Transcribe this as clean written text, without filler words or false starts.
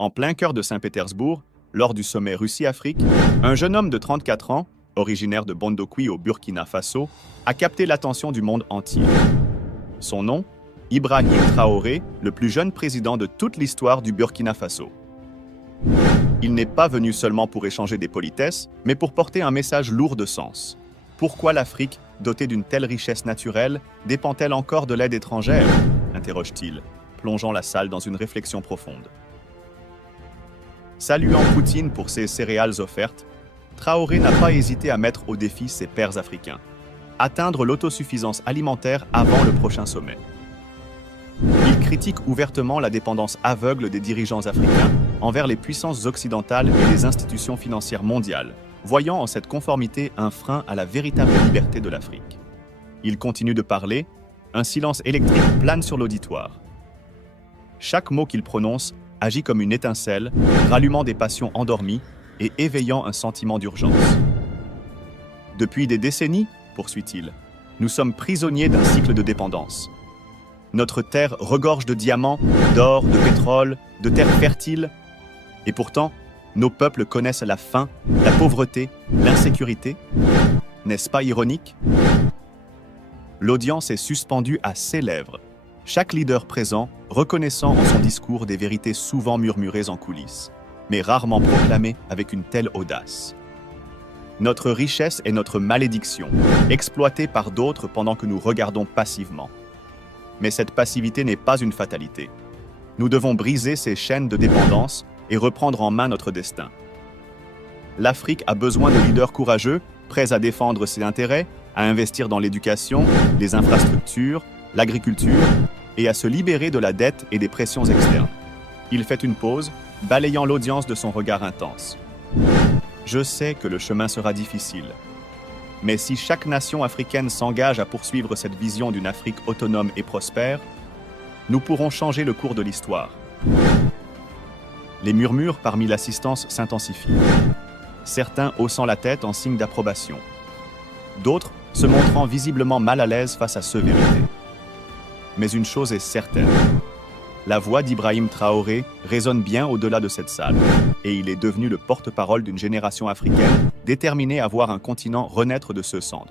En plein cœur de Saint-Pétersbourg, lors du sommet Russie-Afrique, un jeune homme de 34 ans, originaire de Bondokwi au Burkina Faso, a capté l'attention du monde entier. Son nom, Ibrahim Traoré, le plus jeune président de toute l'histoire du Burkina Faso. Il n'est pas venu seulement pour échanger des politesses, mais pour porter un message lourd de sens. Pourquoi l'Afrique, dotée d'une telle richesse naturelle, dépend-elle encore de l'aide étrangère ? Interroge-t-il, plongeant la salle dans une réflexion profonde. Saluant Poutine pour ses céréales offertes, Traoré n'a pas hésité à mettre au défi ses pairs africains. Atteindre l'autosuffisance alimentaire avant le prochain sommet. Il critique ouvertement la dépendance aveugle des dirigeants africains envers les puissances occidentales et les institutions financières mondiales, voyant en cette conformité un frein à la véritable liberté de l'Afrique. Il continue de parler, un silence électrique plane sur l'auditoire. Chaque mot qu'il prononce agit comme une étincelle, rallumant des passions endormies et éveillant un sentiment d'urgence. Depuis des décennies, poursuit-il, nous sommes prisonniers d'un cycle de dépendance. Notre terre regorge de diamants, d'or, de pétrole, de terres fertiles. Et pourtant, nos peuples connaissent la faim, la pauvreté, l'insécurité. N'est-ce pas ironique ? L'audience est suspendue à ses lèvres, chaque leader présent reconnaissant en son discours des vérités souvent murmurées en coulisses, mais rarement proclamées avec une telle audace. Notre richesse est notre malédiction, exploitée par d'autres pendant que nous regardons passivement. Mais cette passivité n'est pas une fatalité. Nous devons briser ces chaînes de dépendance et reprendre en main notre destin. L'Afrique a besoin de leaders courageux, prêts à défendre ses intérêts, à investir dans l'éducation, les infrastructures, l'agriculture et à se libérer de la dette et des pressions externes. Il fait une pause, balayant l'audience de son regard intense. Je sais que le chemin sera difficile. Mais si chaque nation africaine s'engage à poursuivre cette vision d'une Afrique autonome et prospère, nous pourrons changer le cours de l'histoire. Les murmures parmi l'assistance s'intensifient. Certains haussant la tête en signe d'approbation. D'autres se montrant visiblement mal à l'aise face à ce vérité. Mais une chose est certaine. La voix d'Ibrahim Traoré résonne bien au-delà de cette salle, et il est devenu le porte-parole d'une génération africaine déterminée à voir un continent renaître de ce cendre.